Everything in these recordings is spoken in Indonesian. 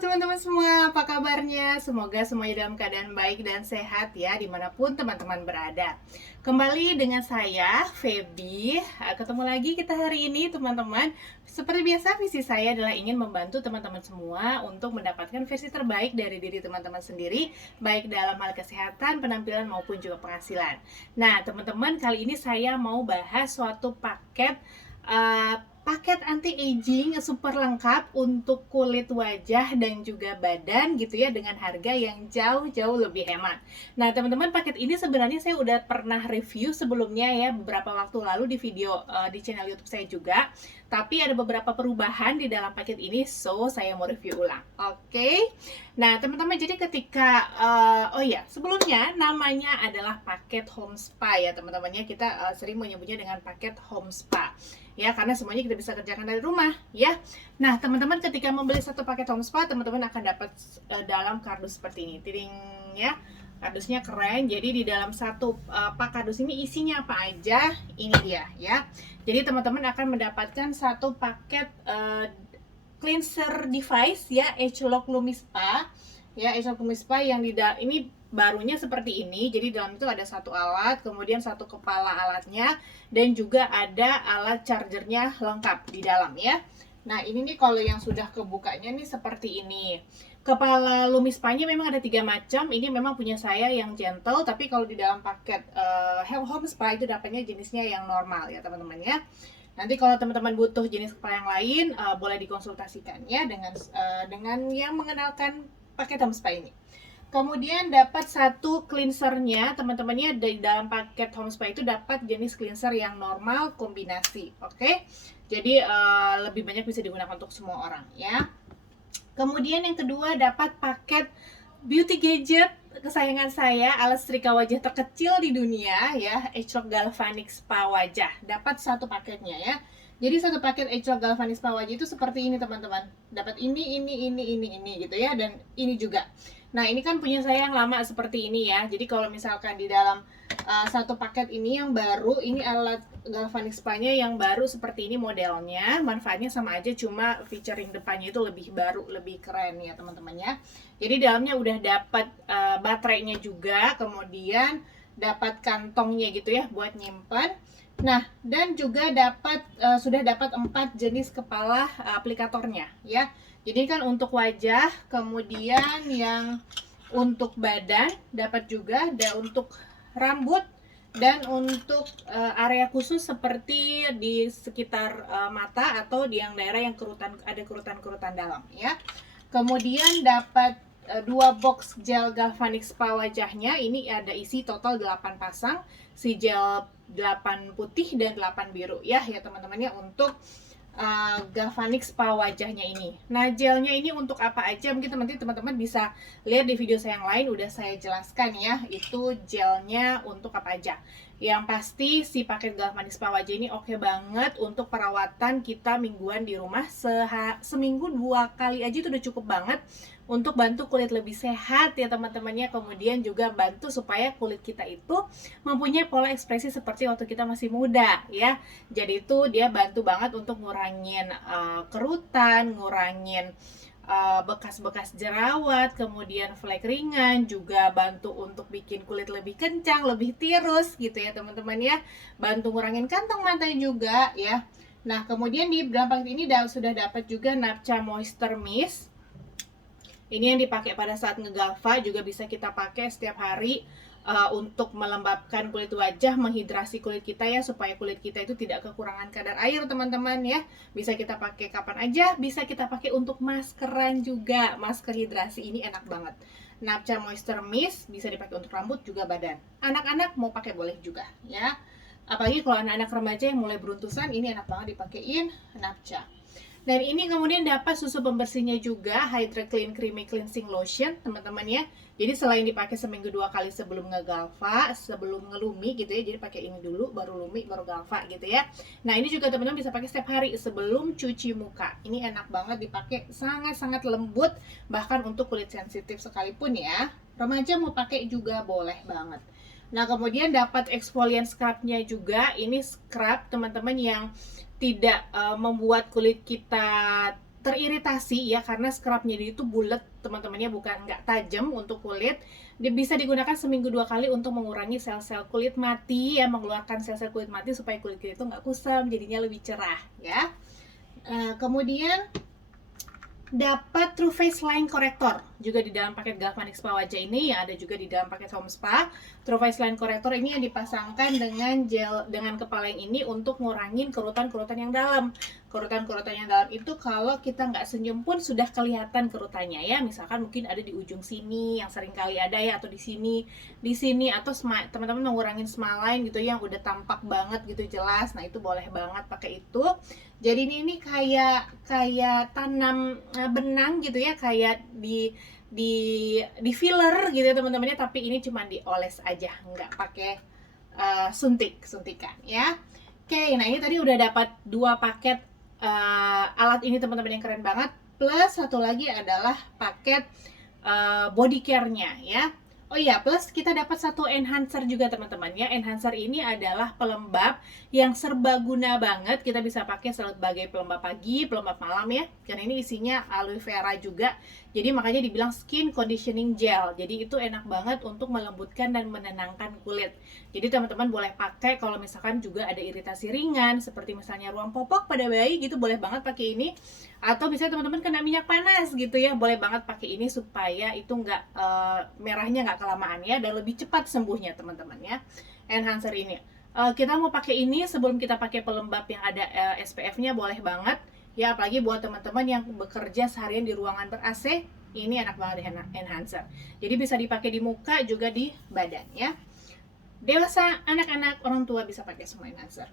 teman-teman semua, apa kabarnya? Semoga semuanya dalam keadaan baik dan sehat ya, dimanapun teman-teman berada. Kembali dengan saya, Feby. Ketemu lagi kita hari ini teman-teman. Seperti biasa, visi saya adalah ingin membantu teman-teman semua untuk mendapatkan versi terbaik dari diri teman-teman sendiri, baik dalam hal kesehatan, penampilan, maupun juga penghasilan. Nah teman-teman, kali ini saya mau bahas suatu paket anti-aging super lengkap untuk kulit wajah dan juga badan gitu ya, dengan harga yang jauh-jauh lebih hemat. Nah teman-teman, paket ini sebenarnya saya udah pernah review sebelumnya ya, beberapa waktu lalu di video di channel YouTube saya juga. Tapi ada beberapa perubahan di dalam paket ini, so saya mau review ulang. Oke. Nah teman-teman, jadi ketika oh ya, sebelumnya namanya adalah paket home spa ya teman-teman ya. Kita sering menyebutnya dengan paket home spa ya, karena semuanya kita bisa kerjakan dari rumah ya. Nah teman-teman, ketika membeli satu paket home spa, teman-teman akan dapat dalam kardus seperti ini, tiring ya. Kardusnya keren. Jadi di dalam satu pak kardus ini isinya apa aja, ini dia ya. Jadi teman-teman akan mendapatkan satu paket cleanser device ya, Agelock Lumi Spa ya. Agelock Lumi Spa yang ini barunya seperti ini. Jadi dalam itu ada satu alat, kemudian satu kepala alatnya, dan juga ada alat chargernya lengkap di dalam ya. Nah ini nih kalau yang sudah kebukanya nih seperti ini. Kepala Lumi Spa-nya memang ada 3 macam. Ini memang punya saya yang gentle, tapi kalau di dalam paket home spa itu dapatnya jenisnya yang normal ya teman-teman ya. Nanti kalau teman-teman butuh jenis kepala yang lain, boleh dikonsultasikan ya dengan yang mengenalkan paket home spa ini. Kemudian dapat satu cleansernya teman-temannya. Di dalam paket home spa itu dapat jenis cleanser yang normal kombinasi. Oke. Jadi lebih banyak bisa digunakan untuk semua orang ya. Kemudian yang kedua, dapat paket beauty gadget kesayangan saya, alat setrika wajah terkecil di dunia ya, Agelock Galvanic Spa Wajah. Dapat satu paketnya ya. Jadi satu paket Agelock Galvanic Spa Wajah itu seperti ini teman-teman. Dapat ini gitu ya, dan ini juga. Nah ini kan punya saya yang lama seperti ini ya. Jadi kalau misalkan di dalam satu paket ini yang baru, ini alat galvanic spa-nya yang baru seperti ini modelnya. Manfaatnya sama aja, cuma featuring depannya itu lebih baru, lebih keren ya teman-teman ya. Jadi dalamnya udah dapat baterainya juga, kemudian dapat kantongnya gitu ya buat nyimpan. Nah, dan juga sudah dapat 4 jenis kepala aplikatornya ya. Jadi kan untuk wajah, kemudian yang untuk badan dapat juga, dan untuk rambut, dan untuk area khusus seperti di sekitar mata atau di yang daerah yang ada kerutan-kerutan dalam ya. Kemudian dapat 2 box gel galvanic spa wajahnya. Ini ada isi total 8 pasang, si gel 8 putih dan 8 biru ya teman-teman ya, untuk galvanic spa wajahnya ini. Nah gelnya ini untuk apa aja, mungkin teman-teman bisa lihat di video saya yang lain, udah saya jelaskan ya, itu gelnya untuk apa aja. Yang pasti si paket galvanic spa wajah ini oke banget untuk perawatan kita mingguan di rumah. Seminggu 2 kali aja itu udah cukup banget untuk bantu kulit lebih sehat ya teman-temannya. Kemudian juga bantu supaya kulit kita itu mempunyai pola ekspresi seperti waktu kita masih muda ya. Jadi itu dia bantu banget untuk ngurangin kerutan, ngurangin bekas-bekas jerawat, kemudian flek ringan, juga bantu untuk bikin kulit lebih kencang, lebih tirus gitu ya teman-teman ya. Bantu ngurangin kantong mata juga ya. Nah kemudian di dalam paket ini sudah dapat juga Napcha Moisture Mist. Ini yang dipakai pada saat ngegalva, juga bisa kita pakai setiap hari untuk melembabkan kulit wajah, menghidrasi kulit kita ya, supaya kulit kita itu tidak kekurangan kadar air teman-teman ya. Bisa kita pakai kapan aja, bisa kita pakai untuk maskeran juga. Masker hidrasi ini enak banget. Napcha Moisture Mist bisa dipakai untuk rambut juga badan. Anak-anak mau pakai boleh juga ya. Apalagi kalau anak-anak remaja yang mulai beruntusan, ini enak banget dipakein Napcha. Dan ini kemudian dapat susu pembersihnya juga, Hydra Clean Creamy Cleansing Lotion teman-teman ya. Jadi selain dipakai seminggu 2 kali sebelum ngegalva, sebelum ngelumi gitu ya, jadi pakai ini dulu baru lumi baru galva gitu ya. Nah ini juga teman-teman bisa pakai setiap hari sebelum cuci muka. Ini enak banget dipakai, sangat-sangat lembut, bahkan untuk kulit sensitif sekalipun ya. Remaja mau pakai juga boleh banget. Nah kemudian dapat exfoliant scrubnya juga. Ini scrub teman-teman yang tidak membuat kulit kita teriritasi ya, karena scrubnya dia itu bulat teman-temannya, bukan nggak tajam untuk kulit. Dia bisa digunakan seminggu 2 kali untuk mengurangi sel-sel kulit mati ya, mengeluarkan sel-sel kulit mati supaya kulit kita itu nggak kusam, jadinya lebih cerah ya. Kemudian dapat True Face Line Corrector juga di dalam paket Galvanic Spa wajah ini, yang ada juga di dalam paket Home Spa. True Face Line Corrector ini yang dipasangkan dengan gel dengan kepala yang ini untuk ngurangin kerutan-kerutan yang dalam. Kerutan-kerutan yang dalam itu kalau kita nggak senyum pun sudah kelihatan kerutannya ya. Misalkan mungkin ada di ujung sini yang sering kali ada ya, atau di sini atau teman-teman mengurangin smile line gitu yang udah tampak banget gitu jelas. Nah itu boleh banget pakai itu. Jadi ini kayak tanam benang gitu ya, kayak di filler gitu ya teman-temannya, tapi ini cuma dioles aja, nggak pakai suntikan ya. Oke, nah ini tadi udah dapat 2 paket alat ini teman-teman yang keren banget, plus satu lagi adalah paket body care-nya ya. Oh iya, plus kita dapat satu enhancer juga teman-teman ya. Enhancer ini adalah pelembab yang serbaguna banget. Kita bisa pakai sebagai pelembab pagi, pelembab malam ya. Karena ini isinya aloe vera juga. Jadi makanya dibilang skin conditioning gel. Jadi itu enak banget untuk melembutkan dan menenangkan kulit. Jadi teman-teman boleh pakai kalau misalkan juga ada iritasi ringan, seperti misalnya ruang popok pada bayi gitu, boleh banget pakai ini. Atau bisa teman-teman kena minyak panas gitu ya, boleh banget pakai ini supaya itu nggak merahnya nggak kelamaan ya, dan lebih cepat sembuhnya teman-teman ya. Enhancer ini kita mau pakai ini sebelum kita pakai pelembab yang ada SPF-nya, boleh banget ya, apalagi buat teman-teman yang bekerja seharian di ruangan ber AC, ini enak banget enhancer. Jadi bisa dipakai di muka juga di badan ya. Dewasa, anak-anak, orang tua bisa pakai semua enhancer.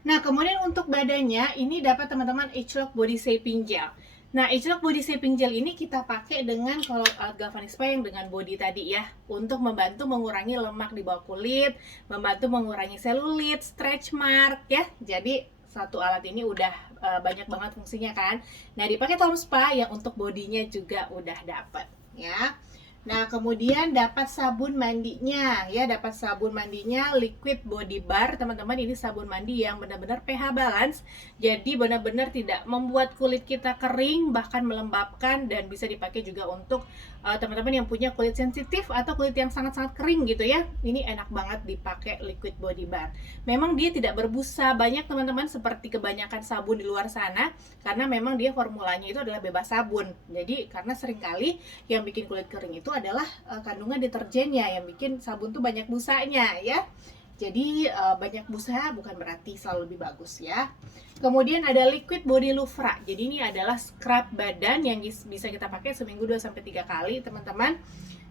Nah, kemudian untuk badannya ini dapat teman-teman Agelock Body Shaping Gel. Nah, Agelock Body Shaping Gel ini kita pakai dengan kalau alat Galvanic Spa yang dengan body tadi ya, untuk membantu mengurangi lemak di bawah kulit, membantu mengurangi selulit, stretch mark ya. Jadi satu alat ini udah banyak banget fungsinya kan. Nah, dipakai Home Spa yang untuk bodinya juga udah dapat ya. Nah, kemudian dapat sabun mandinya ya, dapat sabun mandinya Liquid Body Bar teman-teman. Ini sabun mandi yang benar-benar pH balance, jadi benar-benar tidak membuat kulit kita kering, bahkan melembabkan, dan bisa dipakai juga untuk teman-teman yang punya kulit sensitif atau kulit yang sangat-sangat kering gitu ya. Ini enak banget dipakai Liquid Body Bar. Memang dia tidak berbusa banyak teman-teman seperti kebanyakan sabun di luar sana, karena memang dia formulanya itu adalah bebas sabun. Jadi karena seringkali yang bikin kulit kering itu adalah kandungan deterjennya yang bikin sabun tuh banyak busanya ya. Jadi banyak busa bukan berarti selalu lebih bagus ya. Kemudian ada Liquid Body Loofah. Jadi ini adalah scrub badan yang bisa kita pakai seminggu 2-3 kali teman-teman.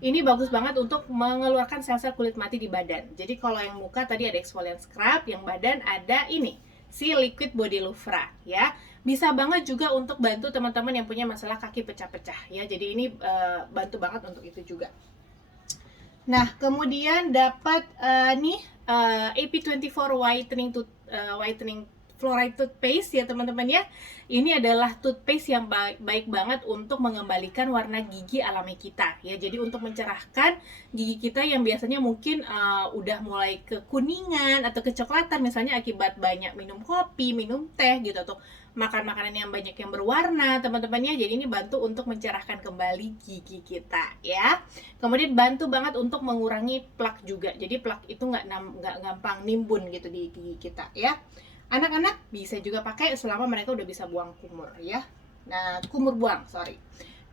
Ini bagus banget untuk mengeluarkan sel-sel kulit mati di badan. Jadi kalau yang muka tadi ada exfoliant scrub, yang badan ada ini si Liquid Body Loofah ya. Bisa banget juga untuk bantu teman-teman yang punya masalah kaki pecah-pecah ya. Jadi ini bantu banget untuk itu juga. Nah, kemudian dapat AP24 Whitening Fluoride Toothpaste ya teman-teman ya. Ini adalah toothpaste yang baik banget untuk mengembalikan warna gigi alami kita ya. Jadi untuk mencerahkan gigi kita yang biasanya mungkin udah mulai kekuningan atau kecoklatan, misalnya akibat banyak minum kopi, minum teh gitu, atau makan makanan yang banyak yang berwarna teman-temannya. Jadi ini bantu untuk mencerahkan kembali gigi kita ya. Kemudian bantu banget untuk mengurangi plak juga. Jadi plak itu nggak gampang nimbun gitu di gigi kita ya. Anak-anak bisa juga pakai selama mereka udah bisa buang kumur ya. Nah, kumur buang, sorry.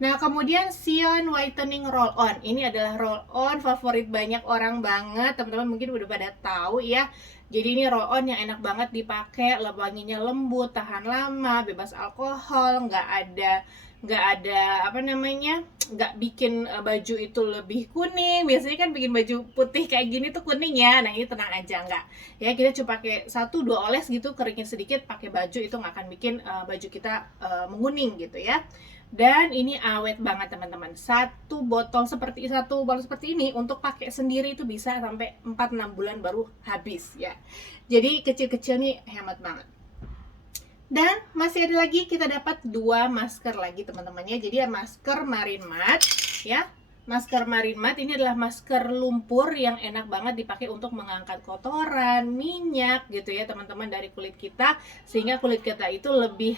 Nah, kemudian Sion Whitening Roll On. Ini adalah roll on favorit banyak orang banget. Teman-teman mungkin udah pada tahu ya. Jadi ini roll on yang enak banget dipakai, wanginya lembut, tahan lama, bebas alkohol, nggak ada apa namanya, nggak bikin baju itu lebih kuning. Biasanya kan bikin baju putih kayak gini tuh kuning ya. Nah ini tenang aja, nggak ya, kita cuma pakai 1-2 oles gitu, keringin sedikit, pakai baju itu nggak akan bikin baju kita menguning gitu ya. Dan ini awet banget teman-teman. Satu botol seperti ini untuk pakai sendiri itu bisa sampai 4-6 bulan baru habis ya. Jadi kecil-kecil nih hemat banget. Dan masih ada lagi, kita dapat 2 masker lagi teman-teman ya. Jadi ya masker Marine Matte ya. Masker Marine Matte ini adalah masker lumpur yang enak banget dipakai untuk mengangkat kotoran, minyak gitu ya teman-teman dari kulit kita, sehingga kulit kita itu lebih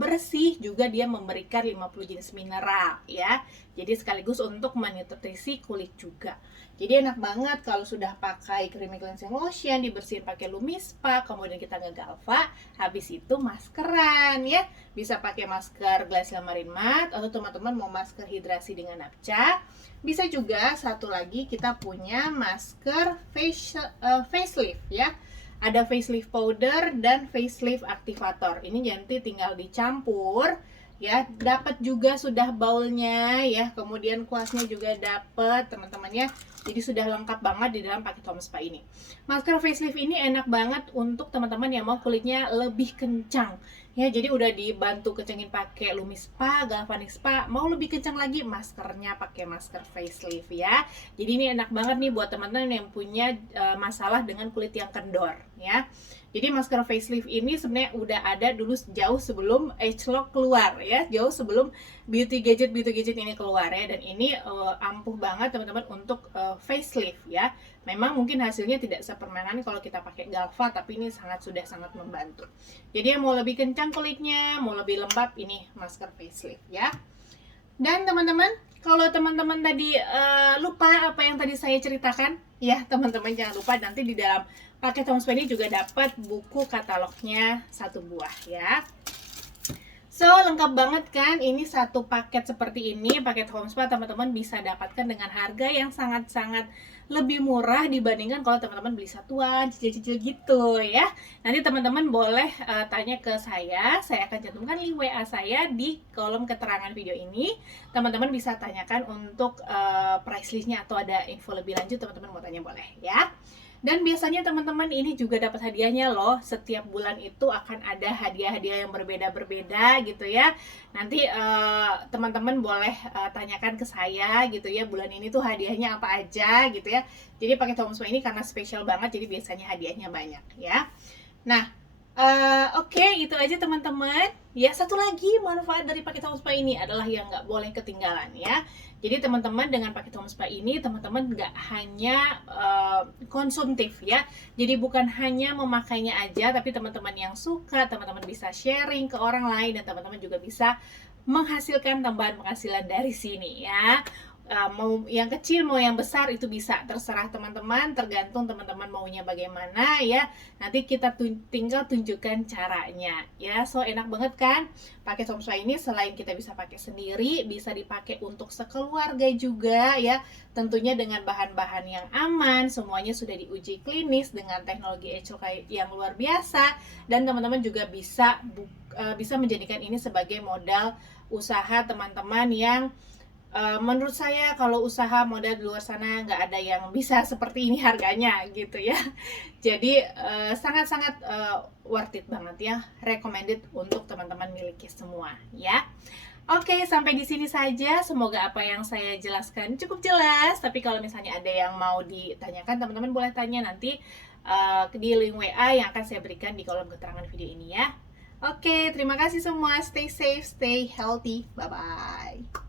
bersih, juga dia memberikan 50 jenis mineral ya. Jadi sekaligus untuk menutrisi kulit juga. Jadi enak banget kalau sudah pakai creamy cleansing lotion, dibersihin pakai Lumispa, kemudian kita ngegalva, habis itu maskeran ya. Bisa pakai masker Glacial Marine Matte, atau teman-teman mau masker hidrasi dengan napca. Bisa juga satu lagi kita punya masker facelift ya. Ada facelift powder dan facelift activator. Ini nanti tinggal dicampur ya. Dapat juga sudah boulnya ya. Kemudian kuasnya juga dapat teman-teman ya. Jadi sudah lengkap banget di dalam paket home spa ini. Masker facelift ini enak banget untuk teman-teman yang mau kulitnya lebih kencang. Ya, jadi udah dibantu kencengin pakai Lumispa, Galvanic Spa, mau lebih kencang lagi maskernya pakai masker facelift ya. Jadi ini enak banget nih buat teman-teman yang punya masalah dengan kulit yang kendor ya. Jadi masker facelift ini sebenarnya udah ada dulu jauh sebelum Agelock keluar ya, jauh sebelum beauty gadget ini keluar ya. Dan ini ampuh banget teman-teman untuk facelift ya. Memang mungkin hasilnya tidak sepermanen kalau kita pakai Galva, tapi ini sudah sangat membantu. Jadi yang mau lebih kencang kulitnya, mau lebih lembab, ini masker facelift ya. Dan teman-teman, kalau teman-teman tadi lupa apa yang tadi saya ceritakan, ya teman-teman jangan lupa nanti di dalam paket home spa ini juga dapat buku katalognya 1 buah ya. So, lengkap banget kan? Ini satu paket seperti ini, paket home spa teman-teman bisa dapatkan dengan harga yang sangat-sangat lebih murah dibandingkan kalau teman-teman beli satuan, cicil-cicil gitu ya. Nanti teman-teman boleh tanya ke saya akan cantumkan link WA saya di kolom keterangan video ini. Teman-teman bisa tanyakan untuk price listnya atau ada info lebih lanjut, teman-teman mau tanya boleh ya. Dan biasanya teman-teman ini juga dapat hadiahnya loh. Setiap bulan itu akan ada hadiah-hadiah yang berbeda-berbeda gitu ya. Nanti teman-teman boleh tanyakan ke saya gitu ya, bulan ini tuh hadiahnya apa aja gitu ya. Jadi paket home spa ini karena spesial banget, jadi biasanya hadiahnya banyak ya. Nah, oke, itu aja teman-teman. Ya, satu lagi manfaat dari paket home spa ini adalah yang nggak boleh ketinggalan ya. Jadi teman-teman dengan paket home spa ini teman-teman nggak hanya konsumtif ya. Jadi bukan hanya memakainya aja, tapi teman-teman yang suka, teman-teman bisa sharing ke orang lain, dan teman-teman juga bisa menghasilkan tambahan penghasilan dari sini ya. Mau yang kecil mau yang besar itu bisa, terserah teman-teman, tergantung teman-teman maunya bagaimana ya. Nanti kita tinggal tunjukkan caranya ya. So enak banget kan pakai home spa ini. Selain kita bisa pakai sendiri, bisa dipakai untuk sekeluarga juga ya, tentunya dengan bahan-bahan yang aman. Semuanya sudah diuji klinis dengan teknologi Agelock yang luar biasa, dan teman-teman juga bisa menjadikan ini sebagai modal usaha teman-teman yang menurut saya kalau usaha modal di luar sana nggak ada yang bisa seperti ini harganya gitu ya. Jadi sangat-sangat worth it banget ya, recommended untuk teman-teman miliki semua ya. Oke, sampai di sini saja. Semoga apa yang saya jelaskan cukup jelas. Tapi kalau misalnya ada yang mau ditanyakan, teman-teman boleh tanya nanti di link WA yang akan saya berikan di kolom keterangan video ini ya. Oke, terima kasih semua. Stay safe, stay healthy. Bye-bye.